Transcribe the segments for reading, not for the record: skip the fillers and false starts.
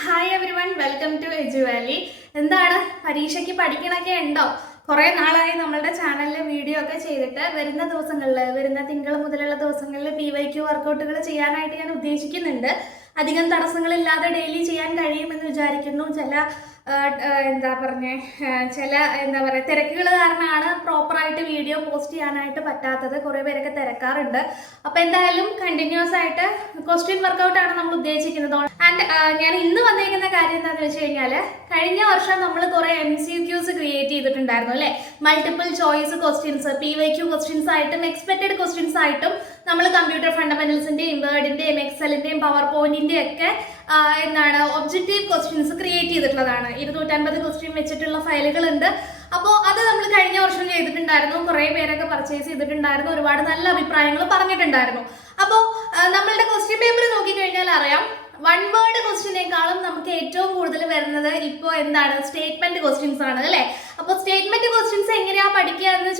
Hi every one, welcome to Edu Valley. എന്താണ് പരീക്ഷയ്ക്ക് പഠിക്കണൊക്കെ ഉണ്ടോ? കുറേ നാളായി നമ്മളുടെ ചാനലിൽ വീഡിയോ ഒക്കെ ചെയ്തിട്ട് വരുന്ന തിങ്കൾ മുതലുള്ള ദിവസങ്ങളിൽ PYQ വർക്കൗട്ടുകൾ ചെയ്യാനായിട്ട് ഞാൻ ഉദ്ദേശിക്കുന്നുണ്ട്. അധികം തടസ്സങ്ങളില്ലാതെ ഡെയിലി ചെയ്യാൻ കഴിയുമെന്ന് വിചാരിക്കുന്നു. എന്താ പറയുക തിരക്കുകൾ കാരണമാണ് പ്രോപ്പറായിട്ട് വീഡിയോ പോസ്റ്റ് ചെയ്യാനായിട്ട് പറ്റാത്തത്. കുറേ പേരൊക്കെ തിരക്കാറുണ്ട്. അപ്പോൾ എന്തായാലും കണ്ടിന്യൂസ് ആയിട്ട് ക്വസ്റ്റ്യൻ വർക്കൗട്ടാണ് നമ്മൾ ഉദ്ദേശിക്കുന്നത്. ആൻഡ് ഞാൻ ഇന്ന് വന്നിരിക്കുന്ന കാര്യം എന്താണെന്ന് വെച്ച് കഴിഞ്ഞാൽ, കഴിഞ്ഞ വർഷം നമ്മൾ കുറേ MCQs ക്രിയേറ്റ് ചെയ്തിട്ടുണ്ടായിരുന്നു അല്ലേ? Multiple choice questions, PYQ questions ആയിട്ടും എക്സ്പെക്റ്റഡ് ക്വസ്റ്റ്യൻസ് ആയിട്ടും നമ്മൾ കമ്പ്യൂട്ടർ ഫണ്ടമെന്റൽസിന്റെയും വേർഡിന്റെയും എക്സലിന്റെയും പവർ പോയിന്റിന്റെയും ഒക്കെ ഒബ്ജക്റ്റീവ് ക്വസ്റ്റ്യൻസ് ക്രിയേറ്റ് ചെയ്തിട്ടുള്ളതാണ്. 250 ക്വസ്റ്റ്യൻ വെച്ചിട്ടുള്ള ഫയലുകളുണ്ട്. അപ്പോൾ അത് നമ്മൾ കഴിഞ്ഞ വർഷം ചെയ്തിട്ടുണ്ടായിരുന്നു. കുറേ പേരൊക്കെ പർച്ചേസ് ചെയ്തിട്ടുണ്ടായിരുന്നു. ഒരുപാട് നല്ല അഭിപ്രായങ്ങൾ പറഞ്ഞിട്ടുണ്ടായിരുന്നു. അപ്പോൾ നമ്മളുടെ ക്വസ്റ്റ്യൻ പേപ്പർ നോക്കിക്കഴിഞ്ഞാൽ അറിയാം, വൺ വേർഡ് ക്വസ്റ്റ്യനേക്കാളും നമുക്ക് ഏറ്റവും കൂടുതൽ വരുന്നത് ഇപ്പോൾ സ്റ്റേറ്റ്മെന്റ് ക്വസ്റ്റ്യൻസ് ആണ് അല്ലേ? അപ്പോൾ സ്റ്റേറ്റ്മെന്റ് ക്വസ്റ്റ്യൻസ് എങ്ങനെയാ പഠിക്കുക എന്ന്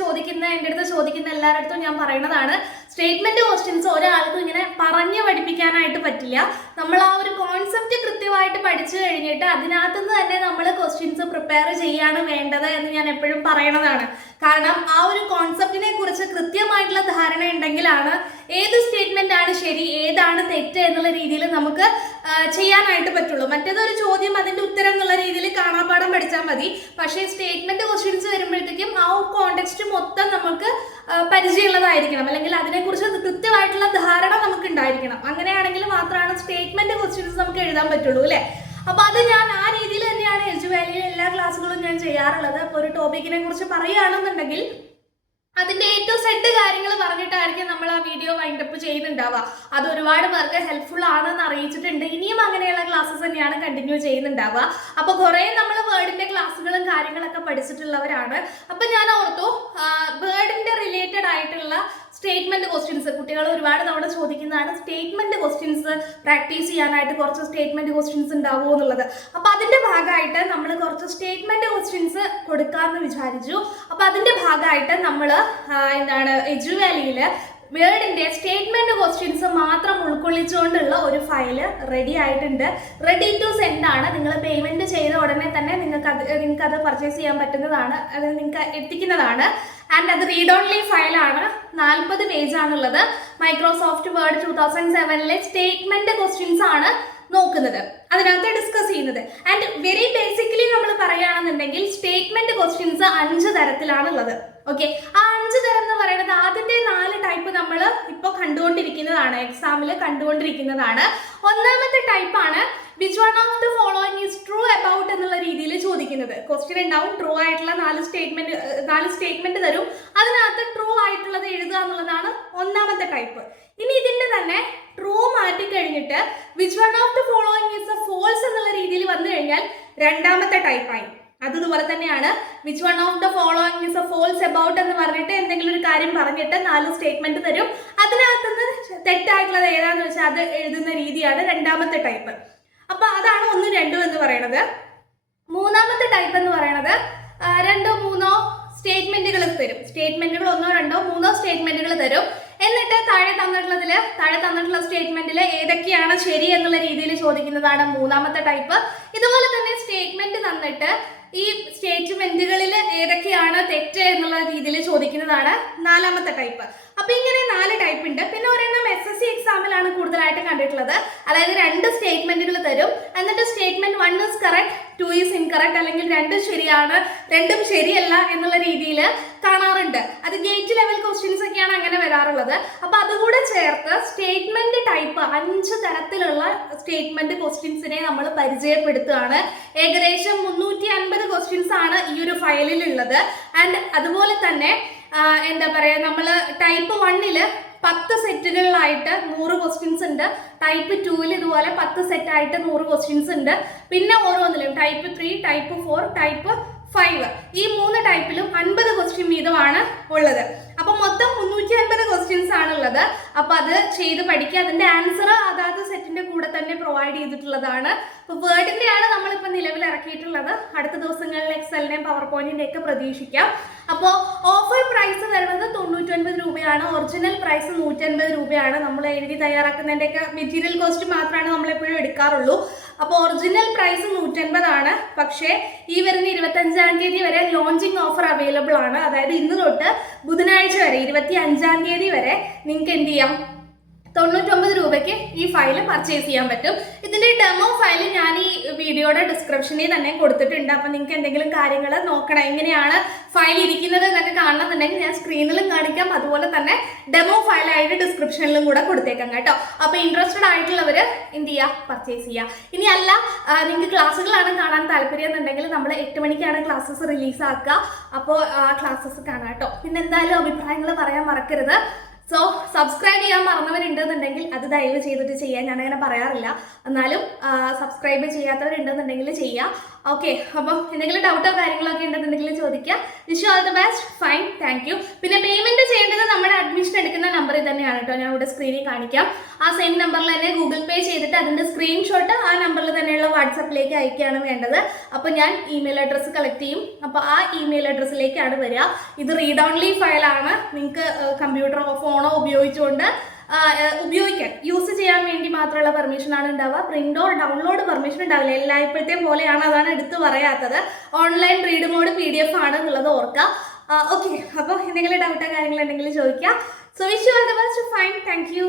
എൻ്റെ അടുത്ത് ചോദിക്കുന്ന എല്ലാവരുടെ അടുത്തും ഞാൻ പറയുന്നതാണ്, സ്റ്റേറ്റ്മെന്റ് ക്വസ്റ്റ്യൻസ് ഒരാൾക്കും ഇങ്ങനെ പറഞ്ഞു പഠിപ്പിക്കാനായിട്ട് പറ്റില്ല. നമ്മൾ ആ ഒരു കോൺസെപ്റ്റ് കൃത്യമായിട്ട് പഠിച്ചു കഴിഞ്ഞിട്ട് അതിനകത്തുനിന്ന് തന്നെ നമ്മൾ ക്വസ്റ്റ്യൻസ് പ്രിപ്പയർ ചെയ്യാണ് വേണ്ടത് എന്ന് ഞാൻ എപ്പോഴും പറയണതാണ്. കാരണം ആ ഒരു കോൺസെപ്റ്റിനെ കുറിച്ച് കൃത്യമായിട്ടുള്ള ധാരണ ഉണ്ടെങ്കിലാണ് ഏത് സ്റ്റേറ്റ്മെന്റ് ആണ് ശരി, ഏതാണ് തെറ്റ് എന്നുള്ള രീതിയിൽ നമുക്ക് ചെയ്യാനായിട്ട് പറ്റുള്ളൂ. മറ്റേതൊരു ചോദ്യം അതിന്റെ ഉത്തരം എന്നുള്ള രീതിയിൽ കാണാപ്പാഠം പഠിച്ചാൽ മതി. പക്ഷേ സ്റ്റേറ്റ്മെന്റ് ക്വസ്റ്റ്യൻസ് വരുമ്പോഴത്തേക്കും ആ കോണ്ടെക്സ്റ്റ് മൊത്തം നമുക്ക് പരിചയമുള്ളതായിരിക്കണം, അല്ലെങ്കിൽ അതിനെക്കുറിച്ച് കൃത്യമായിട്ടുള്ള ധാരണ നമുക്ക് ഉണ്ടായിരിക്കണം. അങ്ങനെയാണെങ്കിൽ മാത്രമാണ് സ്റ്റേറ്റ്മെന്റ് ക്വസ്റ്റ്യൻസ് നമുക്ക് എഴുതാൻ പറ്റുള്ളൂ അല്ലേ? അപ്പൊ അത് ഞാൻ ആ രീതിയിൽ തന്നെയാണ് എജു വാലിയിലെ എല്ലാ ക്ലാസ്സുകളും ഞാൻ ചെയ്യാറുള്ളത്. അപ്പോൾ ഒരു ടോപ്പിക്കിനെ കുറിച്ച് പറയുകയാണെന്നുണ്ടെങ്കിൽ അതിന്റെ A to Z കാര്യങ്ങൾ പറഞ്ഞിട്ടായിരിക്കും നമ്മൾ ആ വീഡിയോ വൈൻഡപ്പ് ചെയ്യുന്നുണ്ടാവുക. അത് ഒരുപാട് പേർക്ക് ഹെൽപ്ഫുൾ ആണെന്ന് അറിയിച്ചിട്ടുണ്ട്. ഇനിയും അങ്ങനെയുള്ള ക്ലാസ്സസ് തന്നെയാണ് കണ്ടിന്യൂ ചെയ്യുന്നുണ്ടാവുക. അപ്പൊ കുറെ നമ്മൾ വേർഡിന്റെ ക്ലാസ്സുകളും കാര്യങ്ങളൊക്കെ പഠിച്ചിട്ടുള്ളവരാണ്. അപ്പൊ ഞാൻ ഓർത്തു, വേർഡിന്റെ റിലേറ്റഡ് ആയിട്ടുള്ള സ്റ്റേറ്റ്മെന്റ് ക്വസ്റ്റ്യൻസ് കുട്ടികൾ ഒരുപാട് തവണ ചോദിക്കുന്നതാണ്. സ്റ്റേറ്റ്മെന്റ് ക്വസ്റ്റ്യൻസ് പ്രാക്ടീസ് ചെയ്യാനായിട്ട് കുറച്ച് സ്റ്റേറ്റ്മെന്റ് ക്വസ്റ്റ്യൻസ് ഉണ്ടാവുമോ എന്നുള്ളത്. അപ്പൊ അതിന്റെ ഭാഗമായിട്ട് നമ്മൾ കുറച്ച് സ്റ്റേറ്റ്മെന്റ് ക്വസ്റ്റ്യൻസ് കൊടുക്കാമെന്ന് വിചാരിച്ചു. അപ്പൊ അതിന്റെ ഭാഗമായിട്ട് നമ്മൾ എജു വാലിയില് വേർഡിന്റെ സ്റ്റേറ്റ്മെന്റ് ക്വസ്റ്റ്യൻസ് മാത്രം ഉൾക്കൊള്ളിച്ചുകൊണ്ടുള്ള ഒരു ഫയല് റെഡി ആയിട്ടുണ്ട്. റെഡി ടു സെൻഡ് ആണ്. നിങ്ങൾ പേയ്മെന്റ് ചെയ്ത ഉടനെ തന്നെ നിങ്ങൾക്ക് അത് പർച്ചേസ് ചെയ്യാൻ പറ്റുന്നതാണ്. അത് നിങ്ങൾക്ക് എത്തിക്കുന്നതാണ്. ആൻഡ് അത് റീഡ് ഓൺലി ഫയലാണ്. 40 പേജ് ആണുള്ളത്. മൈക്രോസോഫ്റ്റ് വേർഡ് 2007 സ്റ്റേറ്റ്മെന്റ് ക്വസ്റ്റ്യൻസ് ആണ് നോക്കുന്നത്, അതിനകത്ത് ഡിസ്കസ് ചെയ്യുന്നത്. ആൻഡ് വെരി ബേസിക്കലി നമ്മൾ പറയുകയാണെന്നുണ്ടെങ്കിൽ സ്റ്റേറ്റ്മെന്റ് ക്വസ്റ്റ്യൻസ് 5 തരത്തിലാണുള്ളത്. ഓക്കെ, ആ 5 തരം എന്ന് പറയുന്നത് ആദ്യത്തെ 4 ടൈപ്പ് നമ്മൾ ഇപ്പോൾ കണ്ടുകൊണ്ടിരിക്കുന്നതാണ്, എക്സാമിൽ കണ്ടുകൊണ്ടിരിക്കുന്നതാണ്. ഒന്നാമത്തെ ടൈപ്പാണ് which one of the following is true about എന്നുള്ള രീതിയിൽ ചോദിക്കുന്നത്. ക്വസ്റ്റ്യൻ ഉണ്ടാവും, ട്രൂ ആയിട്ടുള്ള 4 സ്റ്റേറ്റ്മെന്റ് തരും. അതിനകത്ത് ട്രൂ ആയിട്ടുള്ളത് എഴുതുക എന്നുള്ളതാണ് ഒന്നാമത്തെ ടൈപ്പ്. ഇനി ഇതിന്റെ തന്നെ ട്രൂ മാറ്റി കഴിഞ്ഞിട്ട് which one of the following is a false എന്നുള്ള രീതിയിൽ വന്നു കഴിഞ്ഞാൽ രണ്ടാമത്തെ ടൈപ്പായി. അതുപോലെ തന്നെയാണ് which one of the following is a false about എന്ന് പറഞ്ഞിട്ട് എന്തെങ്കിലും ഒരു കാര്യം പറഞ്ഞിട്ട് 4 സ്റ്റേറ്റ്മെന്റ് തരും. അതിനകത്തുനിന്ന് തെറ്റായിട്ടുള്ളത് ഏതാന്ന് വെച്ചാൽ അത് എഴുതുന്ന രീതിയാണ് രണ്ടാമത്തെ ടൈപ്പ്. അപ്പൊ അതാണ് 1, 2 എന്ന് പറയുന്നത്. മൂന്നാമത്തെ ടൈപ്പ് എന്ന് പറയുന്നത് 2, 3 സ്റ്റേറ്റ്മെന്റുകൾ തരും. സ്റ്റേറ്റ്മെന്റുകൾ 1, 2, 3 സ്റ്റേറ്റ്മെന്റുകൾ തരും. എന്നിട്ട് താഴെ തന്നിട്ടുള്ള സ്റ്റേറ്റ്മെന്റിൽ ഏതൊക്കെയാണ് ശരി എന്നുള്ള രീതിയിൽ ചോദിക്കുന്നതാണ് മൂന്നാമത്തെ ടൈപ്പ്. ഇതുപോലെ തന്നെ സ്റ്റേറ്റ്മെന്റ് തന്നിട്ട് ഈ സ്റ്റേറ്റ്മെന്റുകളിൽ ഏതൊക്കെയാണ് തെറ്റ് എന്നുള്ള രീതിയിൽ ചോദിക്കുന്നതാണ് നാലാമത്തെ ടൈപ്പ്. അപ്പൊ ഇങ്ങനെ 4 ടൈപ്പ് ഉണ്ട്. പിന്നെ ഒരെണ്ണം SSC എക്സാമിലാണ് കൂടുതലായിട്ട് കണ്ടിട്ടുള്ളത്. അതായത് 2 സ്റ്റേറ്റ്മെന്റുകൾ തരും. എന്നിട്ട് statement 1 is correct, 2 is incorrect, അല്ലെങ്കിൽ 2 ശരിയാണ്, 2 ശരിയല്ല എന്നുള്ള രീതിയിൽ കാണാറുണ്ട്. അത് ഗേറ്റ് ലെവൽ ക്വസ്റ്റ്യൻസ് ഒക്കെയാണ് അങ്ങനെ വരാറുള്ളത്. അപ്പൊ അതുകൂടെ ചേർത്ത് സ്റ്റേറ്റ്മെന്റ് ടൈപ്പ് 5 തരത്തിലുള്ള സ്റ്റേറ്റ്മെന്റ് ക്വസ്റ്റ്യൻസിനെ നമ്മൾ പരിചയപ്പെടുത്തുകയാണ്. ഏകദേശം 350 ക്വസ്റ്റ്യൻസ് ആണ് ഈ ഒരു ഫയലിൽ ഉള്ളത്. ആൻഡ് അതുപോലെ തന്നെ നമ്മൾ ടൈപ്പ് 1 10 സെറ്റുകളിലായിട്ട് 100 ക്വസ്റ്റ്യൻസ് ഉണ്ട്. ടൈപ്പ് 2 ഇതുപോലെ 10 സെറ്റായിട്ട് 100 ക്വസ്റ്റ്യൻസ് ഉണ്ട്. പിന്നെ ഓരോന്നിലും ടൈപ്പ് 3, ടൈപ്പ് 4, ടൈപ്പ് 5 ഈ 3 ടൈപ്പിലും 50 ക്വസ്റ്റ്യൻ വീതമാണ് ഉള്ളത്. അപ്പൊ മൊത്തം 350 ക്വസ്റ്റ്യൻസ് ആണുള്ളത്. അപ്പൊ അത് ചെയ്ത് പഠിക്കുക. അതിന്റെ ആൻസർ അതാത് സെറ്റിന്റെ കൂടെ തന്നെ പ്രൊവൈഡ് ചെയ്തിട്ടുള്ളതാണ്. അപ്പൊ വേർഡിന്റെ ആണ് നമ്മളിപ്പോൾ നിലവിൽ ഇറക്കിയിട്ടുള്ളത്. അടുത്ത ദിവസങ്ങളിൽ എക്സലിന്റെയും പവർ പോയിന്റിന്റെ ഒക്കെ പ്രതീക്ഷിക്കാം. അപ്പോൾ ഓഫർ പ്രൈസ് വരുന്നത് 99 രൂപയാണ്. ഒറിജിനൽ പ്രൈസ് 150 രൂപയാണ്. നമ്മൾ എഴുതി തയ്യാറാക്കുന്നതിൻ്റെയൊക്കെ മെറ്റീരിയൽ കോസ്റ്റ് മാത്രമാണ് നമ്മൾ എപ്പോഴും എടുക്കാറുള്ളൂ. അപ്പോൾ ഒറിജിനൽ പ്രൈസ് 150 ആണ്. പക്ഷേ ഈ വരുന്ന 25-ാം തീയതി വരെ ലോഞ്ചിങ് ഓഫർ അവൈലബിൾ ആണ്. അതായത് ഇന്ന് തൊട്ട് ബുധനാഴ്ച വരെ 25-ാം തീയതി വരെ നിങ്ങൾക്ക് എന്ത് ചെയ്യാം, 99 രൂപയ്ക്ക് ഈ ഫയൽ പർച്ചേസ് ചെയ്യാൻ പറ്റും. ഇതിന്റെ ഡെമോ ഫയൽ ഞാൻ ഈ വീഡിയോയുടെ ഡിസ്ക്രിപ്ഷനിൽ തന്നെ കൊടുത്തിട്ടുണ്ട്. അപ്പം നിങ്ങൾക്ക് എന്തെങ്കിലും കാര്യങ്ങൾ നോക്കണം, എങ്ങനെയാണ് ഫയൽ ഇരിക്കുന്നത് എന്നൊക്കെ കാണണമെന്നുണ്ടെങ്കിൽ ഞാൻ സ്ക്രീനിലും കാണിക്കാം, അതുപോലെ തന്നെ ഡെമോ ഫയലായിട്ട് ഡിസ്ക്രിപ്ഷനിലും കൂടെ കൊടുത്തേക്കാം കേട്ടോ. അപ്പോൾ ഇൻട്രസ്റ്റഡ് ആയിട്ടുള്ളവർ എന്ത് ചെയ്യുക, പർച്ചേസ് ചെയ്യുക. ഇനി അല്ല നിങ്ങൾക്ക് ക്ലാസ്സുകളാണ് കാണാൻ താല്പര്യം എന്നുണ്ടെങ്കിൽ നമ്മൾ 8 മണിക്കാണ് ക്ലാസ്സസ് റിലീസ് ആക്കുക. അപ്പോൾ ആ ക്ലാസ്സസ് കാണാം കേട്ടോ. പിന്നെ എന്തായാലും അഭിപ്രായങ്ങൾ പറയാൻ മറക്കരുത്. സോ സബ്സ്ക്രൈബ് ചെയ്യാൻ മറന്നവരുണ്ടെന്നുണ്ടെങ്കിൽ അത് ദയവ് ചെയ്തിട്ട് ചെയ്യാൻ ഞാനങ്ങനെ പറയാറില്ല, എന്നാലും സബ്സ്ക്രൈബ് ചെയ്യാത്തവരുണ്ടെന്നുണ്ടെങ്കിൽ ചെയ്യുക. ഓക്കെ, അപ്പം എന്തെങ്കിലും ഡൗട്ടോ കാര്യങ്ങളൊക്കെ ഉണ്ടെന്നുണ്ടെങ്കിൽ ചോദിക്കുക. Wish you all the best. Fine, thank you. പിന്നെ പേയ്മെന്റ് ചെയ്യേണ്ടത് നമ്മുടെ അഡ്മിഷൻ എടുക്കുന്ന നമ്പറിൽ തന്നെയാണ് കേട്ടോ. ഞാൻ ഇവിടെ സ്ക്രീനിൽ കാണിക്കാം. ആ സെയിം നമ്പറിൽ തന്നെ ഗൂഗിൾ പേ ചെയ്തിട്ട് അതിൻ്റെ സ്ക്രീൻഷോട്ട് ആ നമ്പറിൽ തന്നെയുള്ള വാട്സപ്പിലേക്ക് അയക്കുകയാണ് വേണ്ടത്. അപ്പോൾ ഞാൻ ഇമെയിൽ അഡ്രസ്സ് കളക്ട് ചെയ്യും. അപ്പോൾ ആ ഇമെയിൽ അഡ്രസ്സിലേക്കാണ് വരിക. ഇത് റീഡ് ഓൺലി ഫയലാണ്. നിങ്ങൾക്ക് കമ്പ്യൂട്ടറോ ഫോണോ ഉപയോഗിച്ചുകൊണ്ട് ഉപയോഗിക്കാൻ യൂസ് ചെയ്യാൻ വേണ്ടി മാത്രമുള്ള പെർമിഷനാണ് ഉണ്ടാവുക. പ്രിന്റ് ഓർ ഡൗൺലോഡ് പെർമിഷൻ ഉണ്ടാവില്ല. എല്ലായ്പ്പോഴത്തെയും പോലെയാണ്, അതാണ് എടുത്ത് പറയാത്തത്. ഓൺലൈൻ റീഡ് മോഡ് PDF ആണ് എന്നുള്ളത് ഓർക്കുക. ഓക്കെ, അപ്പോൾ എന്തെങ്കിലും ഡൗട്ടോ കാര്യങ്ങളുണ്ടെങ്കിൽ ചോദിക്കുക. So wish you all the best. Fine, thank you.